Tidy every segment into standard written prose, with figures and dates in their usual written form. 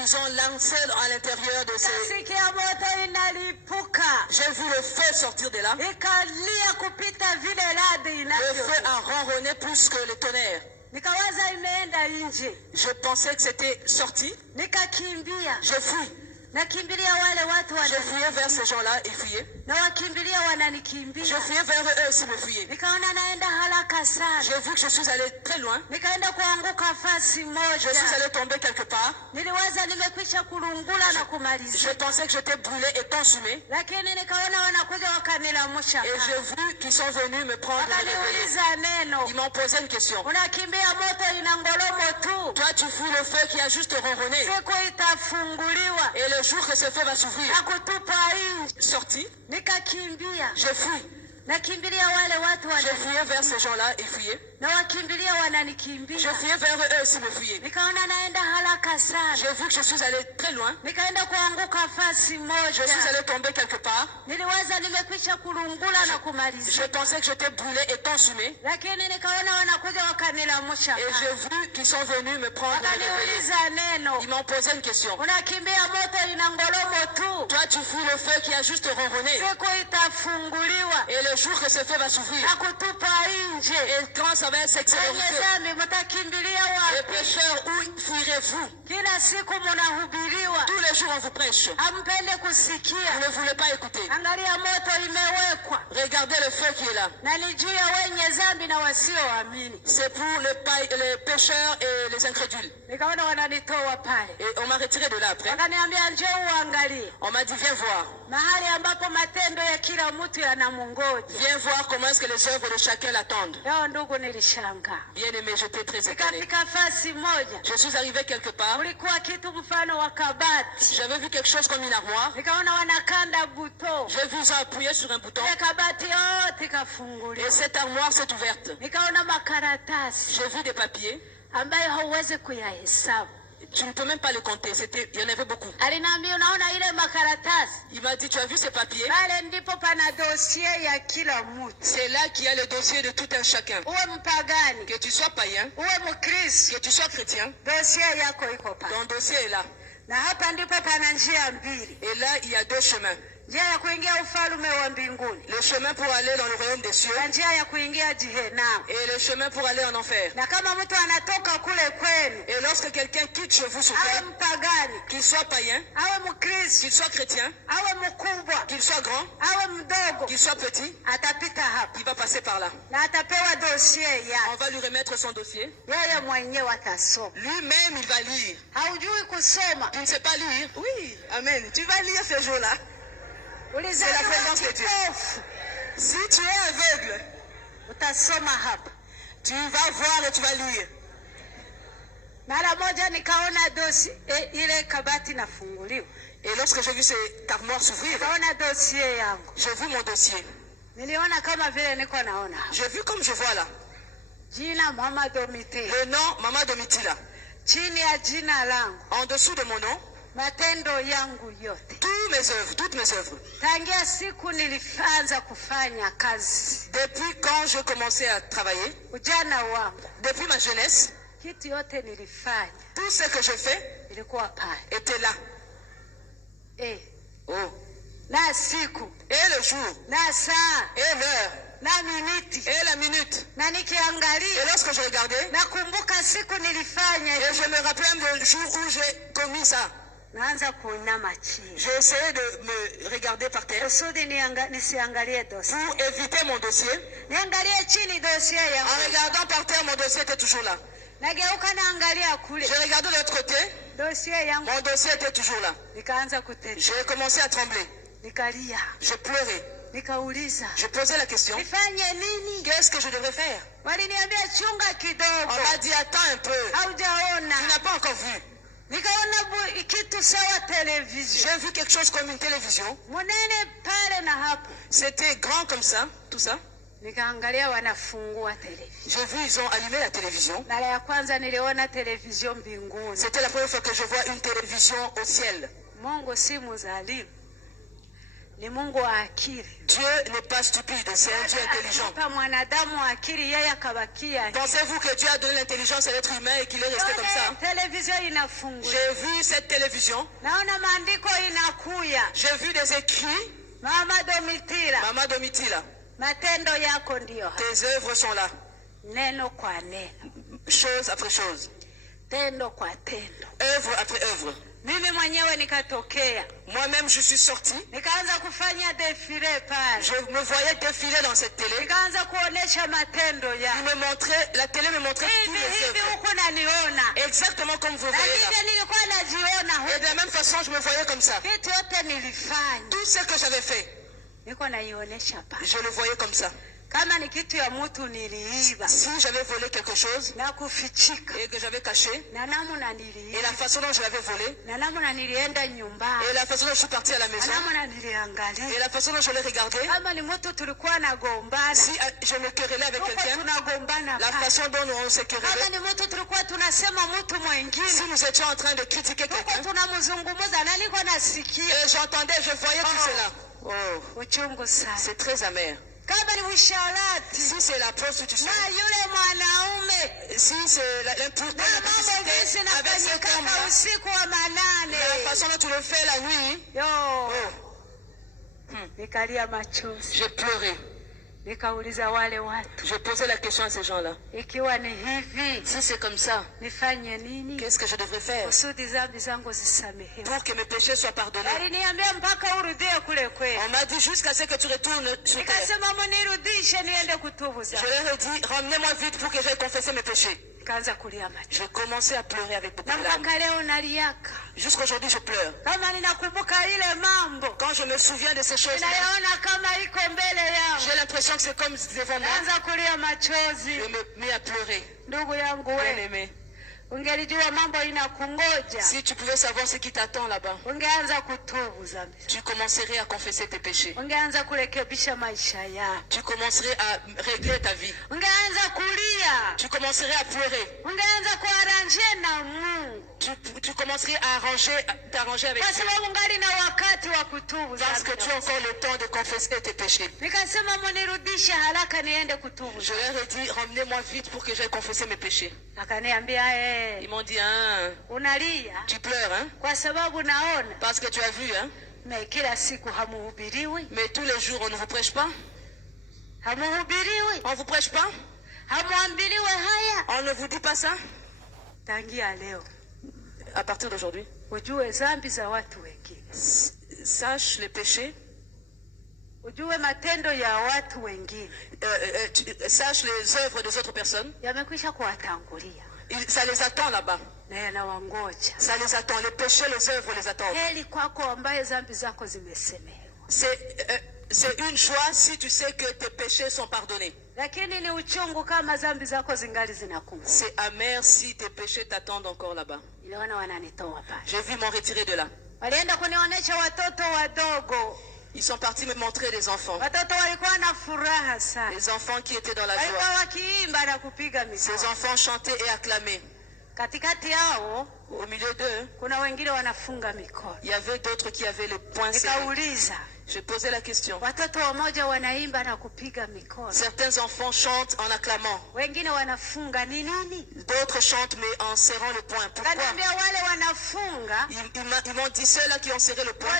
Ils ont lancé à l'intérieur de ces... J'ai vu le feu sortir de là. Le feu a ronronné plus que le tonnerre. Je pensais que c'était sorti. Je fuis. Je fuyais vers ces gens-là et fuyais. Je fuyais vers eux aussi me fuyaient. J'ai vu que je suis allé très loin. Je suis allé tomber quelque part. Je pensais que j'étais brûlé et consumé. Et j'ai vu qu'ils sont venus me prendre. Ils m'ont posé une question. Toi, tu fuis le feu qui a juste ronronné. Et le jour que ce feu va s'ouvrir, sorti, je fuis. Je fuyais vers ces gens-là et fuyais. Je fuyais vers eux aussi me fuyaient. J'ai vu que je suis allé très loin. Je suis allé tomber quelque part. Je pensais que j'étais brûlé et consumé. Et j'ai vu qu'ils sont venus me prendre. Ils m'ont posé une question. Toi, tu fuis le feu qui a juste ronronné. Et le jour que ce feu va s'ouvrir, et quand ça va s'extérioriser, les pécheurs, où fuirez-vous? Tous les jours on vous prêche. Vous ne voulez pas écouter. Regardez le feu qui est là. C'est pour les pécheurs et les incrédules. Et on m'a retiré de là après. On m'a dit viens voir. Viens voir comment est-ce que les œuvres de chacun l'attendent. Bien aimé, j'étais très étonné. Je suis arrivé quelque part. J'avais vu quelque chose comme une armoire. J'ai vu ça appuyer sur un bouton. Et cette armoire s'est ouverte. J'ai vu des papiers. Tu ne peux même pas le compter. Il y en avait beaucoup. Il m'a dit, tu as vu ces papiers? C'est là qu'il y a le dossier de tout un chacun. Que tu sois païen, que tu sois chrétien, ton dossier est là. Et là, il y a deux chemins. Le chemin pour aller dans le royaume des cieux et le chemin pour aller en enfer. Et lorsque quelqu'un quitte chez vous sur terre, qu'il soit païen, qu'il soit chrétien, qu'il soit grand, qu'il soit petit, il va passer par là. On va lui remettre son dossier. Lui-même, il va lire. Tu ne sais pas lire? Oui, amen. Tu vas lire ce jour-là. C'est la présence de Dieu. Si tu es aveugle, tu vas voir et tu vas lire. Et lorsque j'ai vu cette armoire s'ouvrir, j'ai vu mon dossier. J'ai vu comme je vois là. Le nom Mama Domitila. En dessous de mon nom, toutes mes œuvres. Depuis quand je commençais à travailler, depuis ma jeunesse, tout ce que je fais était là. Oh. Et le jour, et l'heure, et la minute. Et lorsque je regardais, et je me rappelais du jour où j'ai commis ça. J'ai essayé de me regarder par terre pour éviter mon dossier. En regardant par terre, mon dossier était toujours là. J'ai regardé de l'autre côté, mon dossier était toujours là. J'ai commencé à trembler. Je pleurais. Je posais la question. Qu'est-ce que je devrais faire? On m'a dit attends un peu. Tu n'as pas encore vu. J'ai vu quelque chose comme une télévision. C'était grand comme ça, tout ça. J'ai vu, ils ont allumé la télévision. C'était la première fois que je vois une télévision au ciel. Dieu n'est pas stupide, c'est un Dieu intelligent. Pensez-vous que Dieu a donné l'intelligence à l'être humain et qu'il est resté comme ça? J'ai vu cette télévision. J'ai vu des écrits. Mama Domitila. Tes œuvres sont là. Chose après chose. Œuvre après œuvre. Moi-même, je suis sorti. Je me voyais défiler dans cette télé. La télé me montrait tous les œuvres. Exactement comme vous voyez là. Et de la même façon, je me voyais comme ça. Tout ce que j'avais fait, je le voyais comme ça. Si j'avais volé quelque chose et que j'avais caché, et la façon dont je l'avais volé, et la façon dont je suis parti à la maison, et la façon dont je l'ai regardé, si je me querellais avec quelqu'un, la façon dont on se querellait, si nous étions en train de critiquer quelqu'un, et j'entendais, je voyais tout cela. Oh, c'est très amer. Si c'est la prostitution, si c'est l'impureté, avec cet homme-là, la façon dont tu le fais la nuit, j'ai pleuré. Je posais la question à ces gens-là. Si c'est comme ça, qu'est-ce que je devrais faire pour que mes péchés soient pardonnés? On m'a dit jusqu'à ce que tu retournes sur terre. Je leur ai dit, ramenez-moi vite pour que j'aille confesser mes péchés. Je commençais à pleurer avec beaucoup de larmes. Jusqu'à aujourd'hui, je pleure. Quand je me souviens de ces choses-là, j'ai l'impression que c'est comme devant moi. Je me mets à pleurer. Bien-aimé, si tu pouvais savoir ce qui t'attend là-bas, tu commencerais à confesser tes péchés. Tu commencerais à régler ta vie. Tu commencerais à pleurer. Tu commencerais à t'arranger avec Dieu. Parce que tu as encore le temps de confesser tes péchés. Je leur ai dit, ramenez-moi vite pour que j'aille confesser mes péchés. Ils m'ont dit, hein, tu pleures, hein? Parce que tu as vu, hein? Mais tous les jours, on ne vous prêche pas? On ne vous prêche pas? On ne vous dit pas ça? À partir d'aujourd'hui, sache les péchés. Sache les œuvres des autres personnes. Ça les attend là-bas. Ça les attend. Les péchés, les œuvres les attendent. C'est une joie si tu sais que tes péchés sont pardonnés. C'est amer si tes péchés t'attendent encore là-bas. J'ai vu m'en retirer de là. Ils sont partis me montrer des enfants. Les enfants qui étaient dans la joie. Ces enfants chantaient et acclamaient. Au milieu d'eux, il y avait d'autres qui avaient les poings serrés. J'ai posé la question. Certains enfants chantent en acclamant. D'autres chantent mais en serrant le poing. Pourquoi? Ils m'ont dit ceux-là qui ont serré le poing.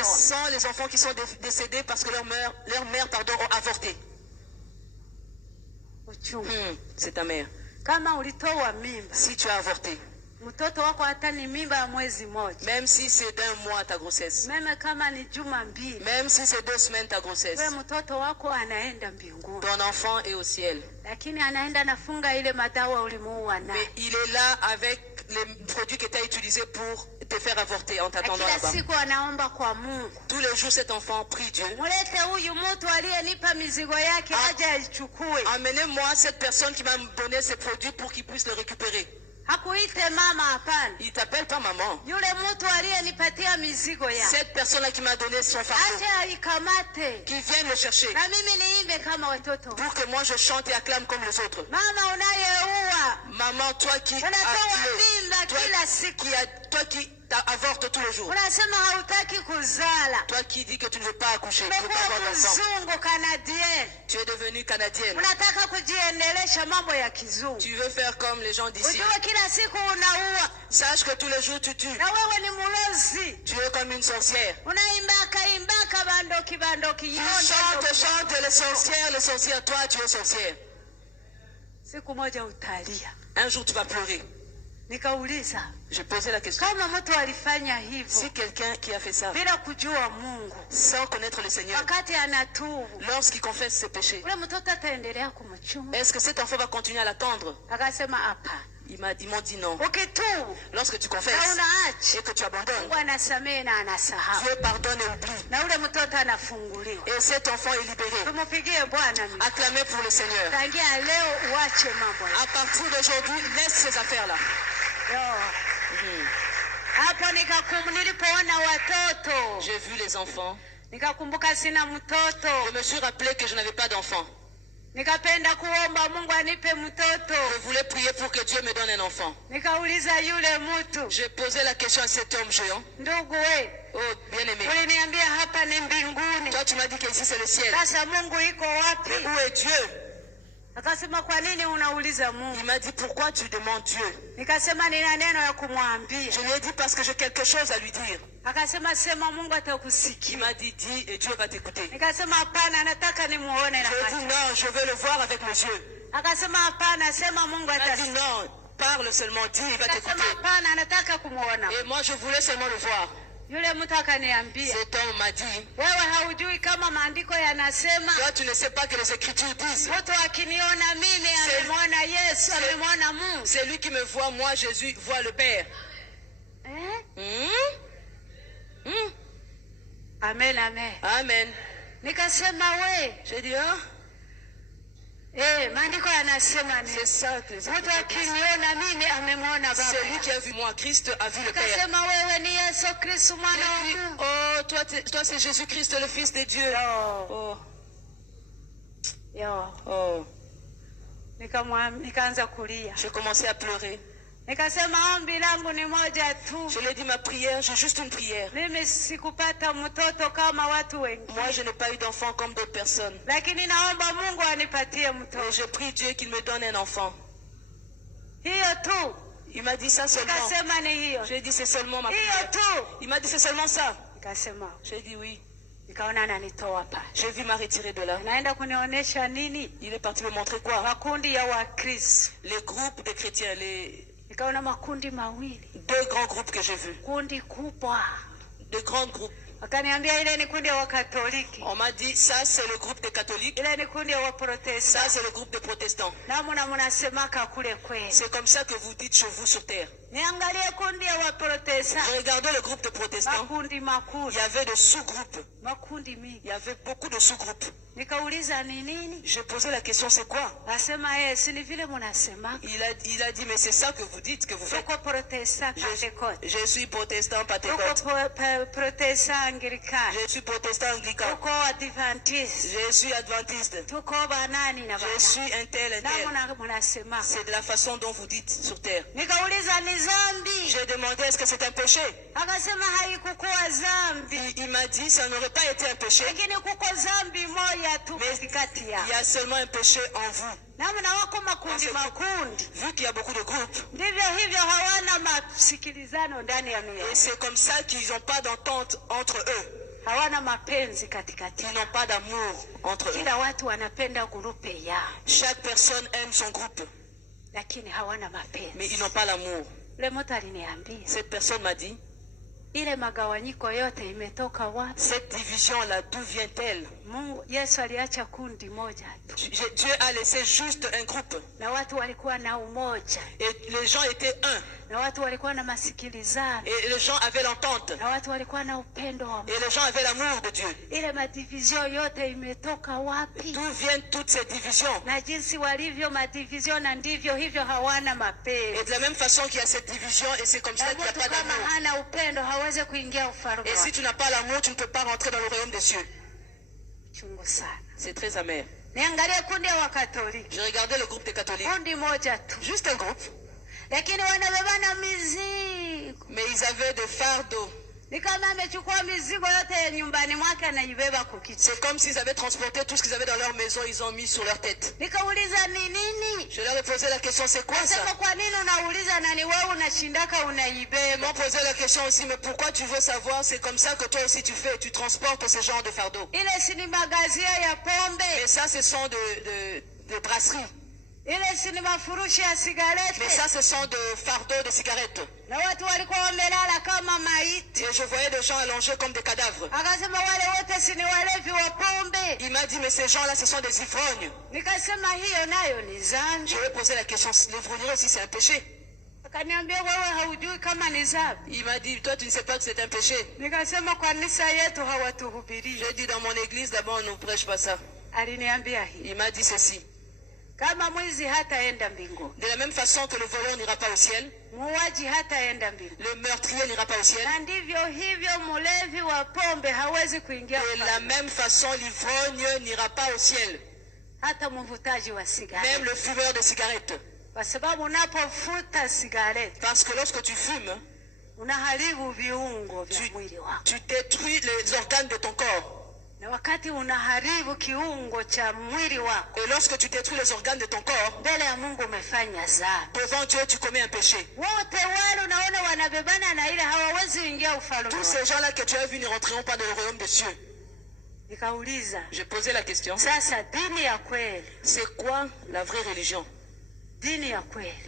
Ce sont les enfants qui sont décédés parce que leur mère ont avorté. C'est ta mère. Si tu as avorté, même si c'est d'un mois ta grossesse, même si c'est 2 semaines ta grossesse, ton enfant est au ciel. Mais il est là avec les produits que tu as utilisés pour te faire avorter en t'attendant là-bas. Tous les jours, cet enfant prie Dieu. Amenez-moi cette personne qui m'a donné ces produits pour qu'il puisse le récupérer. Il t'appelle pas maman. Cette personne-là qui m'a donné son fardeau, qui vient le chercher pour que moi je chante et acclame comme les autres. Maman, toi qui avorte tous les jours. Toi qui dis que tu ne veux pas accoucher, tu ne veux pas avoir d'enfant. Tu es devenue canadienne. Tu veux faire comme les gens d'ici. Sache que tous les jours tu tues. Tu es comme une sorcière. Tu chantes les sorcières, toi tu es sorcière. Un jour tu vas pleurer. Je posais la question. Si quelqu'un qui a fait ça sans connaître le Seigneur, lorsqu'il confesse ses péchés, est-ce que cet enfant va continuer à l'attendre? Ils m'ont dit non. Lorsque tu confesses et que tu abandonnes, Dieu pardonne et oublie. Et cet enfant est libéré. Acclamez pour le Seigneur. À partir d'aujourd'hui, laisse ces affaires-là. J'ai vu les enfants. Je me suis rappelé que je n'avais pas d'enfant. Je voulais prier pour que Dieu me donne un enfant. J'ai posé la question à cet homme géant. Oh, bien-aimé. Toi, tu m'as dit qu'ici c'est le ciel. Mais où est Dieu? Il m'a dit, pourquoi tu demandes Dieu? Je lui ai dit parce que j'ai quelque chose à lui dire. Il m'a dit, dis et Dieu va t'écouter. Je lui ai dit, non, je veux le voir avec mes yeux. Il m'a dit, non, parle seulement, dis, il va t'écouter. Et moi, je voulais seulement le voir. Cet homme m'a dit, toi tu ne sais pas que les Écritures disent, c'est lui qui me voit, moi Jésus voit le Père. Amen, amen. Amen. J'ai dit, oh, c'est ça que c'est lui qui a vu moi, Christ a vu le Père. Oh, toi c'est Jésus-Christ, le Fils de Dieu. Oh. Oh. J'ai commencé à pleurer. Je lui ai dit ma prière, j'ai juste une prière. Moi je n'ai pas eu d'enfant comme d'autres personnes. Mais je prie Dieu qu'il me donne un enfant. Il m'a dit ça seulement. J'ai dit c'est seulement ma prière. Il m'a dit c'est seulement ça. J'ai dit oui. J'ai vu m'a retirer de là. Il est parti me montrer quoi? Les groupes de chrétiens, deux grands groupes que j'ai vus. De grands groupes. On m'a dit ça c'est le groupe des catholiques. Ça c'est le groupe des protestants. C'est comme ça que vous dites chez vous sur terre. Regardez le groupe de protestants. Il y avait des sous-groupes. Il y avait beaucoup de sous-groupes. J'ai posé la question, c'est quoi? Il a dit, mais c'est ça que vous dites, que vous faites. Je suis protestant pentecôte. Je suis protestant anglican. Je suis adventiste. Je suis un tel. C'est de la façon dont vous dites sur terre. J'ai demandé est-ce que c'est un péché. Il m'a dit ça n'aurait pas été un péché. Mais il y a seulement un péché en vous. Vu qu'il y a beaucoup de groupes. Et c'est comme ça qu'ils n'ont pas d'entente entre eux. Ils n'ont pas d'amour entre eux. Chaque personne aime son groupe. Mais ils n'ont pas l'amour. Cette personne m'a dit, cette division-là, d'où vient-elle? Dieu a laissé juste un groupe. Et les gens étaient un. Et les gens avaient l'entente. Et les gens avaient l'amour de Dieu. D'où viennent toutes ces divisions? Et de la même façon qu'il y a cette division, et c'est comme ça qu'il n'y a pas d'amour. Et si tu n'as pas l'amour, tu ne peux pas rentrer dans le royaume des cieux. C'est très amer. J'ai regardé le groupe des catholiques. Juste un groupe. Mais ils avaient des fardeaux. C'est comme s'ils avaient transporté tout ce qu'ils avaient dans leur maison, ils ont mis sur leur tête. Je leur ai posé la question, c'est quoi ça? Ils m'ont posé la question aussi, mais pourquoi tu veux savoir? C'est comme ça que toi aussi tu fais, tu transportes ce genre de fardeau. Mais ça, ce sont de brasseries. Mais ça, ce sont des fardeaux de cigarettes. Et je voyais des gens allongés comme des cadavres. Il m'a dit, mais ces gens-là, ce sont des ivrognes. Je lui ai posé la question, l'ivrognerie aussi, c'est un péché. Il m'a dit, toi tu ne sais pas que c'est un péché. J'ai dit, dans mon église, d'abord on ne prêche pas ça. Il m'a dit ceci. De la même façon que le voleur n'ira pas au ciel, le meurtrier n'ira pas au ciel, de la même façon l'ivrogne n'ira pas au ciel. Même le fumeur de cigarettes. Parce que lorsque tu fumes, tu détruis les organes de ton corps. Et lorsque tu détruis les organes de ton corps, devant Dieu tu commets un péché. Tous ces gens-là que tu as vus ne rentreront pas dans le royaume des cieux. J'ai posé la question. C'est quoi la vraie religion?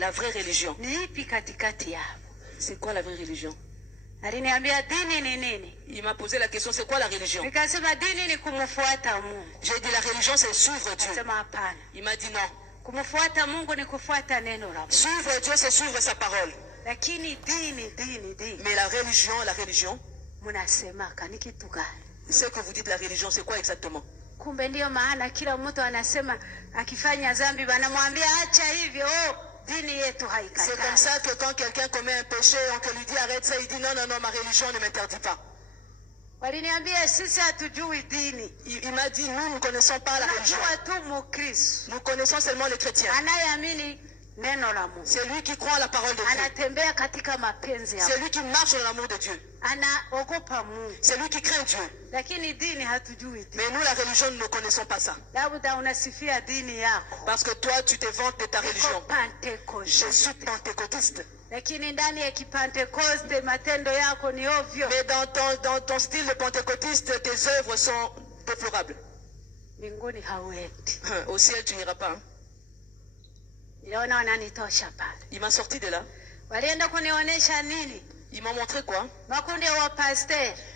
La vraie religion. C'est quoi la vraie religion? Il m'a posé la question, c'est quoi la religion? J'ai dit la religion c'est suivre Dieu. Il m'a dit non. Suivre Dieu c'est suivre sa parole. Mais la religion, ce que vous dites la religion, c'est quoi exactement? Kumbe ndio maana kila mtu anasema akifanya dhambi wanamwambia acha hivyo. C'est comme ça que quand quelqu'un commet un péché, on lui dit arrête ça, il dit non, non, non, ma religion ne m'interdit pas. Il m'a dit nous ne connaissons pas la religion. Nous connaissons seulement les chrétiens. C'est lui qui croit à la parole de Dieu. C'est lui qui marche dans l'amour de Dieu. C'est lui qui craint Dieu. Mais nous, la religion, nous ne connaissons pas ça. Parce que toi, tu te vantes de ta religion. Je suis pentecôtiste. Mais dans ton style de pentecôtiste, tes œuvres sont déplorables. Au ciel, tu n'iras pas. Hein? Il m'a sorti de là. Ils m'ont montré quoi?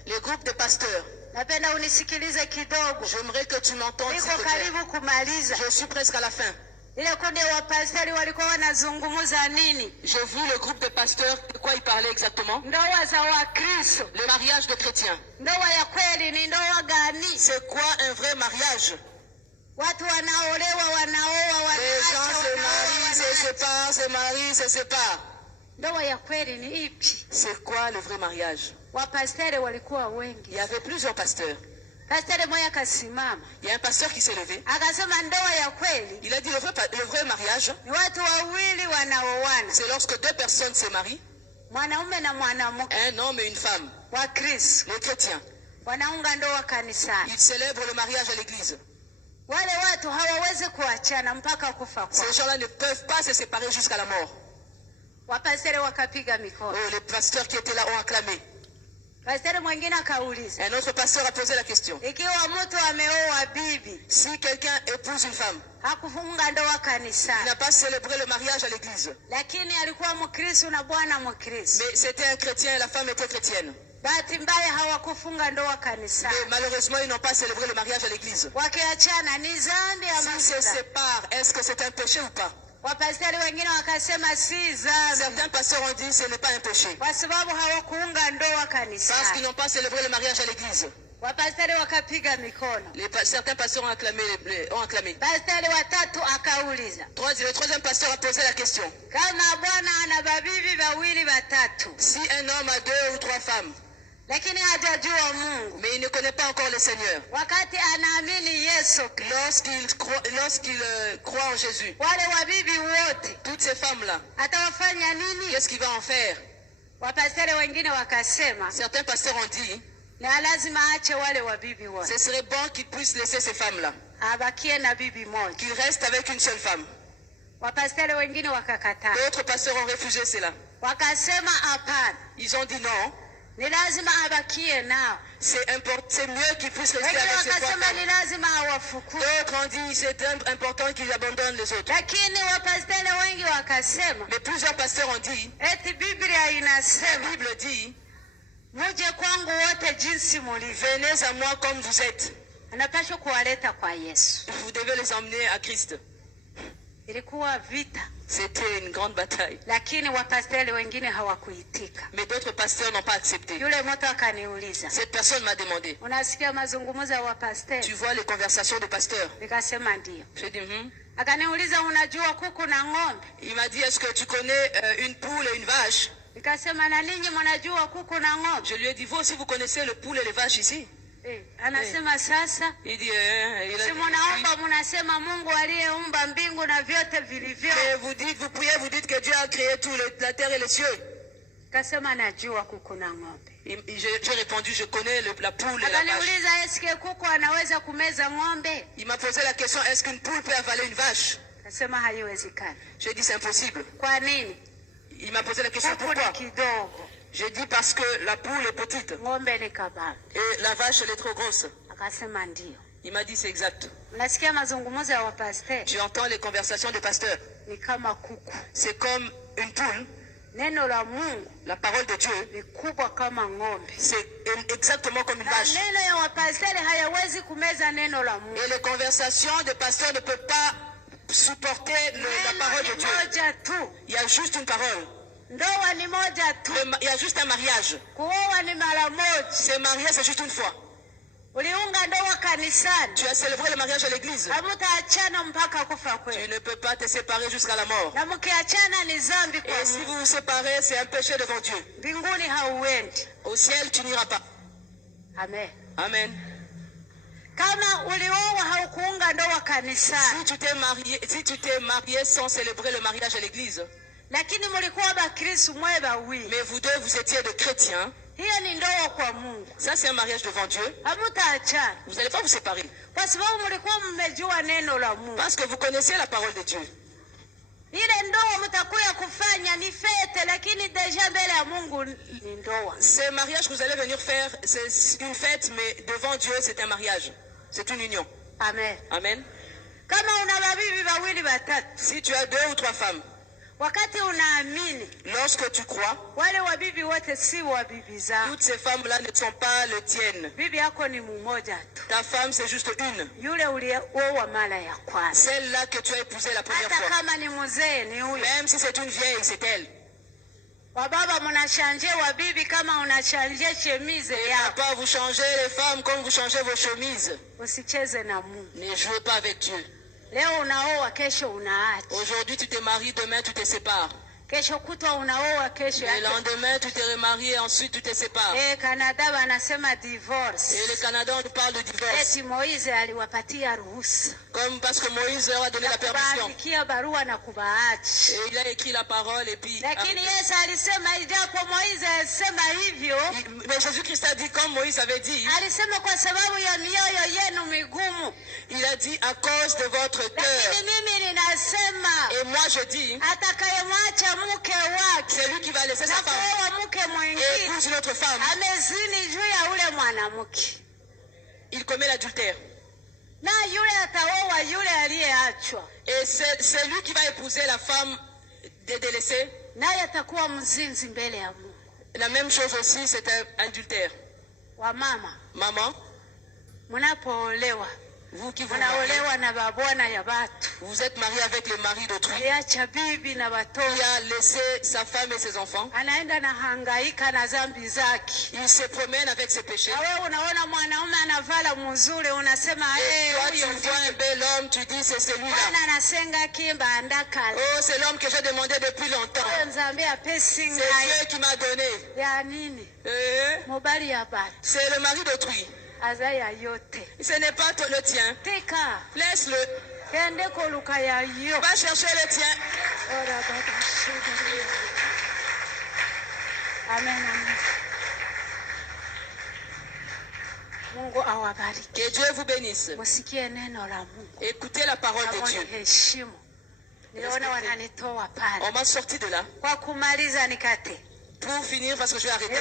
Les groupes de pasteurs. J'aimerais que tu m'entendes. Je suis presque à la fin. J'ai vu le groupe de pasteurs, de quoi ils parlaient exactement? Le mariage de chrétiens. C'est quoi un vrai mariage? Les gens se marient, se séparent, se marient, se séparent. C'est quoi le vrai mariage? Il y avait plusieurs pasteurs. Il y a un pasteur qui s'est levé. Il a dit le vrai mariage, c'est lorsque deux personnes se marient, un homme et une femme, les chrétiens. Ils célèbrent le mariage à l'église. Ces gens-là ne peuvent pas se séparer jusqu'à la mort. Oh, les pasteurs qui étaient là ont acclamé. Un autre pasteur a posé la question. Si quelqu'un épouse une femme, il n'a pas célébré le mariage à l'église, mais c'était un chrétien et la femme était chrétienne. Mais malheureusement, ils n'ont pas célébré le mariage à l'église. S'ils se séparent, est-ce que c'est un péché ou pas? Wapasteri wengine wakasema si dhambi. Certains pasteurs ont dit ce n'est pas un péché. Kwa sababu hawakuunga ndoa kanisani. Parce qu'ils n'ont pas célébré le mariage à l'église. Wapasteri wakapiga mikono. Certains pasteurs ont acclamé. Pasteri watatu akauliza. Le troisième pasteur a posé la question. Kama bwana ana babibi bawili batatu. Si un homme a 2 ou 3 femmes. Lakini hajajua Mungu. Mais il ne connaît pas encore le Seigneur. Wakati anaamini Yesu. Lorsqu'il croit en Jésus. Wale wabibi wote. Toutes ces femmes-là. Atawafanya nini? Qu'est-ce qu'il va en faire? Wapasteri wengine wakasema. Certains pasteurs ont dit. Na lazima aache wale wabibi wote. Ce serait bon qu'il puisse laisser ces femmes-là. Abakie na bibi moja. Qu'il reste avec une seule femme. Wapasteri wengine wakakataa. D'autres pasteurs ont refusé cela. Wakasema hapana. Ils ont dit non. Ni lazima abakie nao. C'est mieux qu'il puisse rester avec ces 3 femmes. Ni lazima awafukuze. D'autres ont dit c'est important qu'il abandonne les autres. Lakini wapasteri wengi wakasema. Mais plusieurs pasteurs ont dit. Eti Biblia inasema. La Bible dit. Muje kwangu wote jinsi mulivyo. Venez à moi comme vous êtes. Anapaswa kuwaleta kwa Yesu. Vous devez les emmener à Christ. Ilikuwa vita. C'était une grande bataille. Lakini wapasteri wengine hawakuitika. Mais d'autres pasteurs n'ont pas accepté. Yule mtu akaniuliza. Cette personne m'a demandé. Unasikia mazungumzo ya wapasteri? Tu vois les conversations des pasteurs? Nikasema ndio. J'ai dit Akaniuliza unajua kuku na ng'ombe? Il m'a dit est-ce que tu connais une poule et une vache? Nikasema na ninyi mnajua kuku na ng'ombe? Je lui ai dit vous aussi vous connaissez le poule et les vaches ici? Anasema sasa. Il dit si mnaomba mnasema Mungu aliyeumba mbingu na vyote vilivyo. Mais vous priez, vous dites que Dieu a créé tout la terre et les cieux. Kasema najua kuku na ng'ombe. J'ai répondu je connais la poule et la vache. Akaniuliza est-ce kuku anaweza kumeza ng'ombe? Il m'a posé la question est-ce qu'une poule peut avaler une vache? Kasema haiwezekani. J'ai dit c'est impossible. Kwa nini? Il m'a posé la question pourquoi? J'ai dit parce que la poule est petite. Et la vache elle est trop grosse. Il m'a dit c'est exact. Tu entends les conversations des pasteurs. C'est comme une poule. La parole de Dieu. C'est exactement comme une vache. Et les conversations des pasteurs ne peuvent pas supporter la parole de Dieu. Il y a juste une parole. Il y a juste un mariage. Se marier, c'est juste une fois. Tu as célébré le mariage à l'église. Tu ne peux pas te séparer jusqu'à la mort. Et si vous vous séparez, c'est un péché devant Dieu. Au ciel, tu n'iras pas. Amen. Amen. Si tu t'es marié sans célébrer le mariage à l'église. Mais vous deux, vous étiez de chrétiens. Ça, c'est un mariage devant Dieu. Vous n'allez pas vous séparer. Parce que vous connaissez la parole de Dieu. Ce mariage que vous allez venir faire, c'est une fête, mais devant Dieu, c'est un mariage. C'est une union. Amen. Amen. Si tu as 2 ou 3 femmes. Lorsque tu crois, toutes ces femmes-là ne sont pas les tiennes. Ta femme, c'est juste une. Celle-là que tu as épousée la première fois. Même si c'est une vieille, c'est elle. Papa, vous changez les femmes comme vous changez vos chemises. Ne jouez pas avec Dieu. Aujourd'hui tu te maries, demain tu te sépares. Le lendemain tu te remaries et ensuite tu te sépares. Et le Canada on nous parle de divorce. Comme parce que Moïse leur a donné la permission. Et il a écrit la parole et puis. Mais Jésus-Christ a dit comme Moïse avait dit. Il a dit à cause de votre cœur. Et moi je dis. C'est lui qui va laisser sa femme et épouse une autre femme. Il commet l'adultère. Et c'est lui qui va épouser la femme délaissée. La même chose aussi, c'est un adultère. Maman, Vous qui vous mariez, vous êtes marié avec le mari d'autrui. Il a laissé sa femme et ses enfants. Il se promène avec ses péchés. Et toi, tu vois un bel homme, tu dis c'est celui-là. Oh, c'est l'homme que j'ai demandé depuis longtemps. C'est Dieu qui m'a donné. C'est le mari d'autrui. Ce n'est pas le tien. Laisse-le. Va chercher le tien. Amen. Que Dieu vous bénisse. Écoutez la parole de Dieu. On m'a sorti de là. Pour finir, parce que je vais arrêter.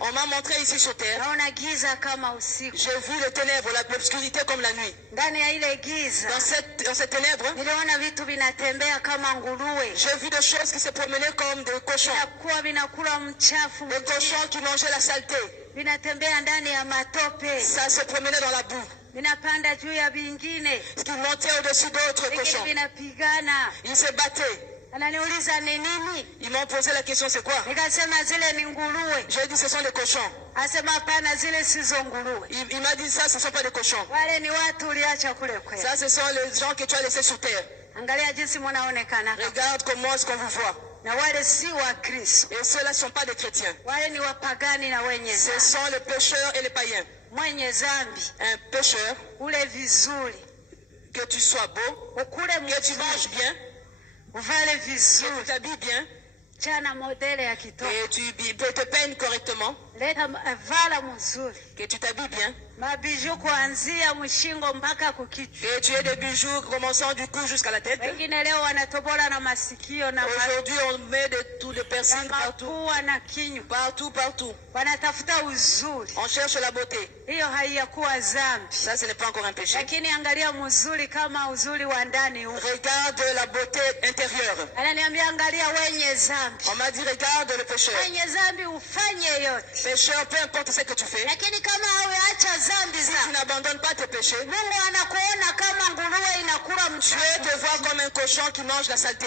On m'a montré ici sur terre. J'ai vu les ténèbres, l'obscurité comme la nuit. Dans cette ténèbre, j'ai vu des choses qui se promenaient comme des cochons. Des cochons qui mangeaient la saleté. Ça se promenait dans la boue. Ce qui montait au-dessus d'autres cochons. Ils se battaient. Ils m'ont posé la question, c'est quoi? J'ai dit, ce sont des cochons. Il m'a dit, ça, ce ne sont pas des cochons. Ça, ce sont les gens que tu as laissés sur terre. Regarde comment est-ce qu'on vous voit. Et ceux-là ne sont pas des chrétiens. Ce sont les pécheurs et les païens. Un pécheur, que tu sois beau, que tu manges bien, que tu t'habilles bien, et tu te peignes correctement, que tu t'habilles bien, et tu aies des bijoux commençant du cou jusqu'à la tête. Aujourd'hui, on met tous les piercings partout. Partout. On cherche la beauté. Ça, ce n'est pas encore un péché. Regarde la beauté intérieure. On m'a dit, regarde le pécheur. Pécheur, peu importe ce que tu fais. Si tu n'abandonnes pas tes péchés, Dieu te voit comme un cochon qui mange la saleté.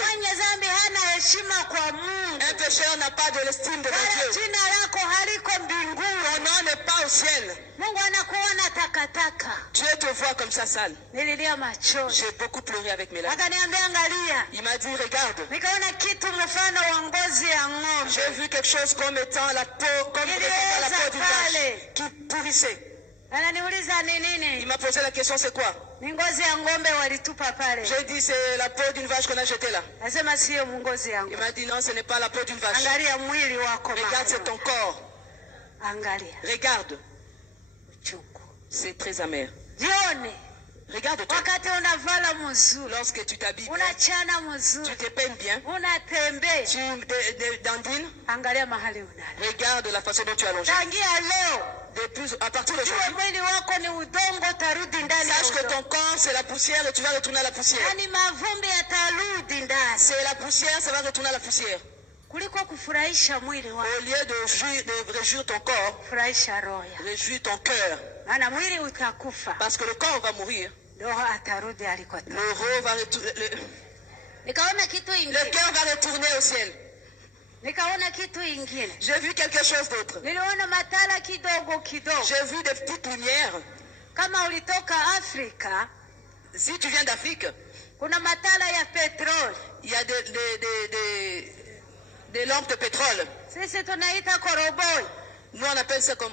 Un pécheur n'a pas de l'estime devant Dieu. Ton nom n'est pas au ciel. Dieu te voit comme ça sale. J'ai beaucoup pleuré avec mes larmes. Il m'a dit, regarde. J'ai vu quelque chose comme étant la peau, comme la peau d'une vache qui pourrissait. Il m'a posé la question, c'est quoi? J'ai dit, c'est la peau d'une vache qu'on a jetée là. Il m'a dit, non, ce n'est pas la peau d'une vache. Regarde, c'est ton corps. Regarde. C'est très amer. Regarde-toi. Lorsque tu t'habilles bien, tu te peignes bien, tu dandines. Regarde la façon dont tu as longé. À partir d'aujourd'hui, sache que ton corps c'est la poussière et tu vas retourner à la poussière. C'est la poussière, ça va retourner à la poussière. Au lieu de réjouir ton corps, réjouis ton cœur. Parce que le corps va mourir. Le cœur va retourner au ciel. J'ai vu quelque chose d'autre. J'ai vu des petites lumières. Si tu viens d'Afrique, il y a des lampes de pétrole. Nous on appelle ça comme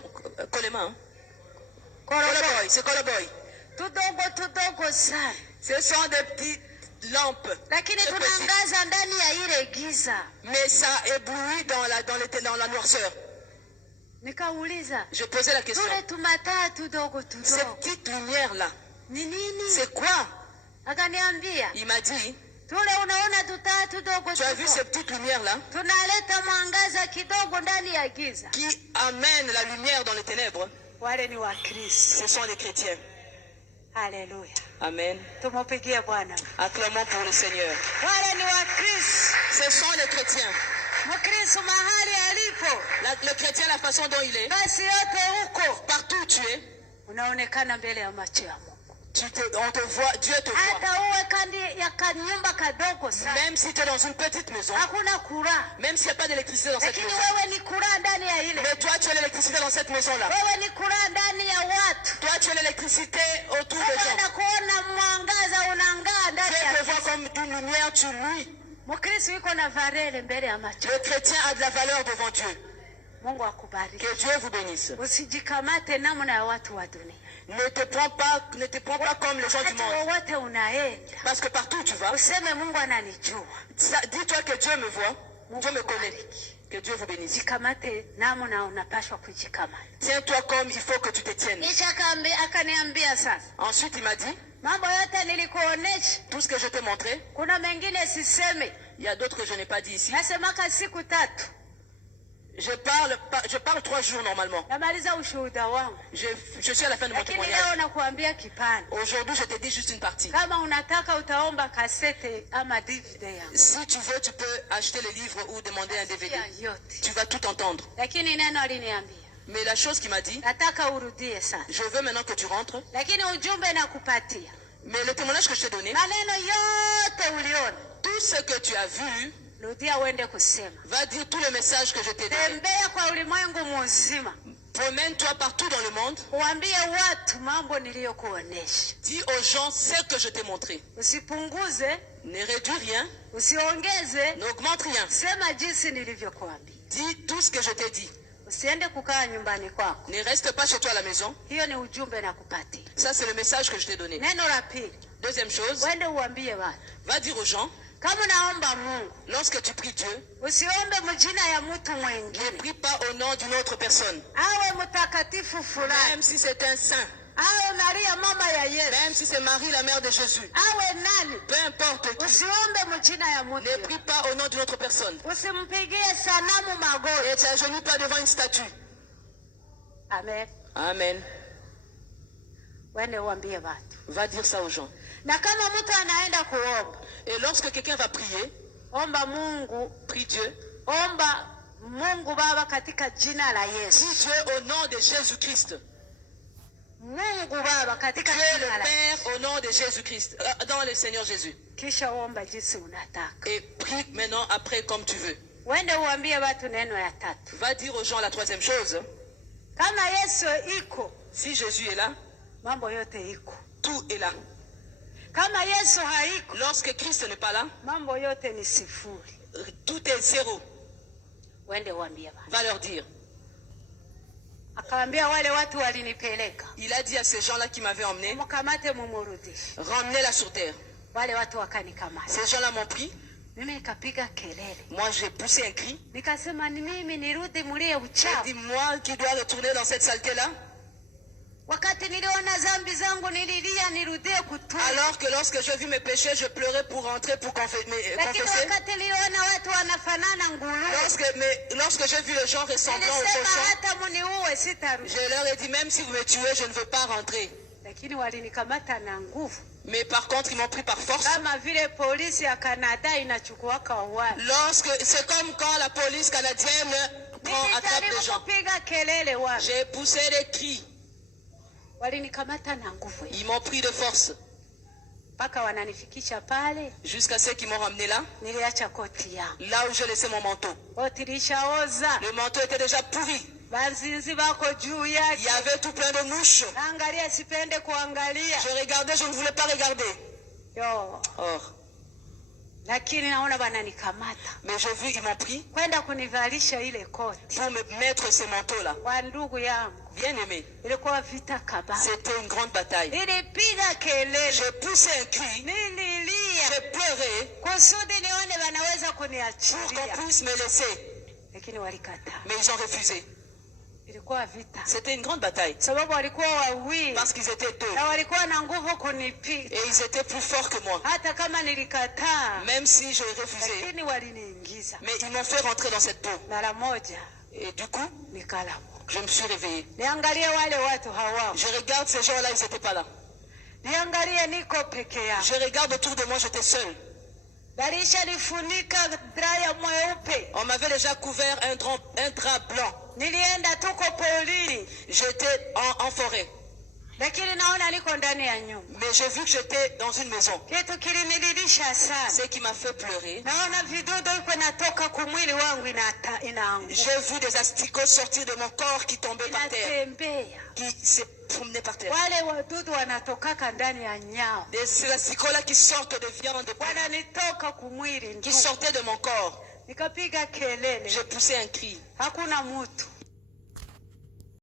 colema. Hein? Koloboy, c'est koloboy. Ce sont des petites lampes. Mais ça éblouit dans la noirceur. Je posais la question. Ces petites lumières-là, c'est quoi? Il m'a dit, tu as vu ces petites lumières-là qui amènent la lumière dans les ténèbres? Ce sont les chrétiens. Alléluia. Amen. Acclamons pour le Seigneur. Ce sont les chrétiens. Le chrétien, la façon dont il est, partout où tu es, unaonekana mbele ya macho ya Mungu. On te voit, Dieu te voit. Hata uwe kandi ya kanyumba kadogo sana. Même si tu es dans une petite maison. Hakuna kura. Même s'il n'y a pas d'électricité dans cette maison. Lakini wewe ni kura ndani ya ile. Mais toi tu as l'électricité dans cette maison là. Wewe ni kura ndani ya watu. Toi tu as l'électricité autour des gens. Unakuona mwangaza unang'aa ndani ya. Dieu te voit comme une lumière, tu luis. Mkristo yuko na valeur mbele ya macho. Le chrétien a de la valeur devant Dieu. Mungu akubariki. Que Dieu vous bénisse. Usijikamate namna ya watu wa dunia. Ne te prends pas comme les gens du monde. Parce que partout où tu vas, dis-toi que Dieu me voit, Dieu me connaît. Que Dieu vous bénisse. Tiens-toi comme il faut que tu te tiennes. Ensuite il m'a dit, tout ce que je t'ai montré, il y a d'autres que je n'ai pas dit ici. Je parle 3 jours normalement. Je suis à la fin de mon témoignage. Aujourd'hui, je te dis juste une partie. Si tu veux, tu peux acheter le livre ou demander un DVD. Tu vas tout entendre. Mais la chose qu'il m'a dit, je veux maintenant que tu rentres. Mais le témoignage que je t'ai donné, tout ce que tu as vu, va dire tout le message que je t'ai donné. Promène-toi partout dans le monde. Dis aux gens ce que je t'ai montré. Ne réduis rien. N'augmente rien. Dis tout ce que je t'ai dit. Ne reste pas chez toi à la maison. Ça c'est le message que je t'ai donné. Deuxième chose, va dire aux gens, lorsque tu pries Dieu, ne prie pas au nom d'une autre personne. Même si c'est un saint. Même si c'est Marie, la mère de Jésus. Peu importe qui. Ne prie pas au nom d'une autre personne. Et t'agenouilles pas devant une statue. Amen. Amen. Va dire ça aux gens. Et lorsque quelqu'un va prier, prie Dieu. Prie Dieu au nom de Jésus-Christ. Dieu le Père au nom de Jésus-Christ, dans le Seigneur Jésus. Et prie maintenant après comme tu veux. Va dire aux gens la troisième chose. Si Jésus est là, tout est là. Lorsque Christ n'est pas là, tout est zéro. Va leur dire. Il a dit à ces gens-là qui m'avaient emmené, ramenez-la sur terre. Ces gens-là m'ont pris. Moi j'ai poussé un cri. J'ai dit, moi qui dois retourner dans cette saleté-là. Alors que lorsque j'ai vu mes péchés, je pleurais pour rentrer, pour confesser. Lorsque j'ai vu les gens ressemblant aux cochons, je leur ai dit, même si vous me tuez, je ne veux pas rentrer. Mais par contre, ils m'ont pris par force. C'est comme quand la police canadienne attrape les gens. J'ai poussé des cris. Ils m'ont pris de force. Jusqu'à ce qu'ils m'ont ramené là. Là où j'ai laissé mon manteau. Le manteau était déjà pourri. Il y avait tout plein de mouches. Je regardais, je ne voulais pas regarder. Or. Mais j'ai vu, ils m'ont pris pour me mettre ce manteau-là. Bien aimé, c'était une grande bataille. J'ai poussé un cri, j'ai pleuré pour qu'on puisse me laisser. Mais ils ont refusé. C'était une grande bataille. Parce qu'ils étaient deux. Et ils étaient plus forts que moi. Même si j'ai refusé. Mais ils m'ont fait rentrer dans cette peau. Et du coup, je me suis réveillé. Je regarde ces gens-là, ils n'étaient pas là. Je regarde autour de moi, j'étais seul. On m'avait déjà couvert un drap blanc. J'étais en forêt. lakini naona niko ndani ya nyumba. Mais j'ai vu que j'étais dans une maison. Kitu kiliniridhisha sana. Ce qui m'a fait pleurer. Naona vidudu iko natoka kwa mwili wangu inaanguka. J'ai vu des asticots sortir de mon corps qui tombaient par terre. Qui se promenaient par terre. Wale wadudu wanatokaka ndani ya nyao. Des asticots là qui sortent de viande. Wananitoka kwa mwili. Qui sortaient de mon corps. Nikapiga kelele. J'ai poussé un cri. Hakuna mtu.